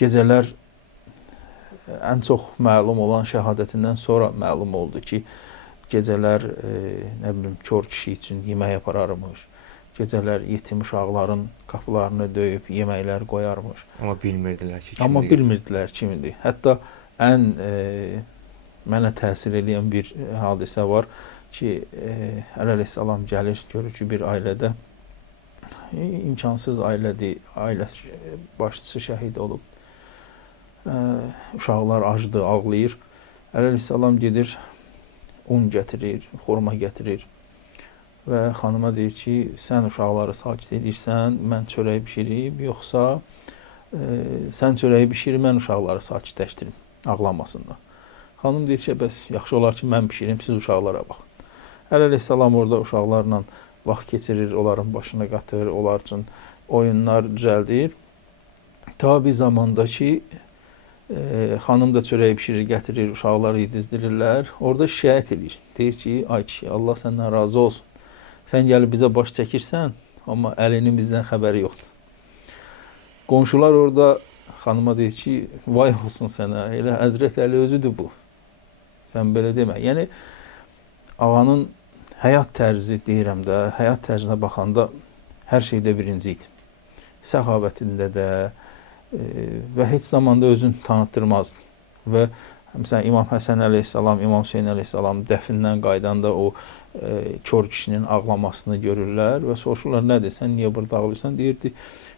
gecələr ən çox məlum olan şəhadətindən sonra məlum oldu ki, gecələr nə bilim kör kişi üçün yemək apararmış. Gecələr yetim uşaqların qapılarını döyüb yeməklər qoyarmış. Amma bilmirdilər ki, kimdir. Amma bilmirdilər kimdir. Hətta ən mənə təsir edən bir hadisə var ki, əleyhissalam gəlir, görür ki, bir ailədə imkansız ailədir, ailə başçısı şəhid olub. Uşaqlar acdır, ağlayır. Əleyhissalam gedir, un gətirir, xurma gətirir və xanıma deyir ki, sən uşaqları sakit edirsən, mən çörək bişirib, yoxsa sən çörəyi bişir, mən uşaqları sakitləşdirim, ağlamasınlar. Xanım deyir ki, bəs yaxşı olar ki, mən bişirim, siz uşaqlara baxın. Əleyhissalam orada uşaqlarla vaxt keçirir, onların başına qatır, onlar üçün oyunlar düzəldir. Ta bir zamanda ki, xanım da çörəyi bişirir, gətirir, uşaqları yedizdirirlər. Orada şikayət edir. Deyir ki, ay kişi, Allah səndən razı olsun. Sən gəlib bizə baş çəkirsən, amma əlinin bizdən xəbəri yoxdur. Qonşular orada xanıma deyir ki, vay olsun sənə, elə Həzrət Əli özüdür bu. Sən belə demə. Yəni, ağanın həyat tərzi deyirəm də, həyat tərzinə baxanda hər şeydə birinci idi. Səxavətində də və heç zamanda özünü tanıtdırmazdı. Və məsələn, İmam Həsən əleyhissalam, İmam Hüseyin əleyhissalam dəfindən qaydanda o kör kişinin ağlamasını görürlər və soruşurlar, nədir, sən niyə burada ağlayırsan? Deyirdi,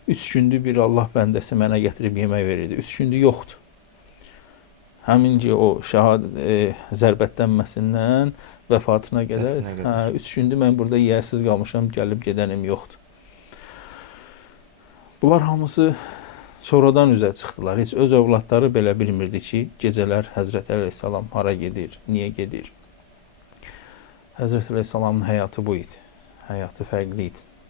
3 gündür bir Allah bəndəsi mənə gətirib yemək verirdi, 3 gündür yoxdur. Həmin ki, o zərbətlənməsindən vəfatına qədər 3 gündür mən burada yiyəsiz qalmışam, gəlib gedənim yoxdur. Bunlar hamısı sonradan üzə çıxdılar. Heç öz övladları belə bilmirdi ki, gecələr Həzrət Əleyhissalam hara gedir, niyə gedir. Həzrət Əleyhissalamın həyatı bu idi. Həyatı fərqli idi.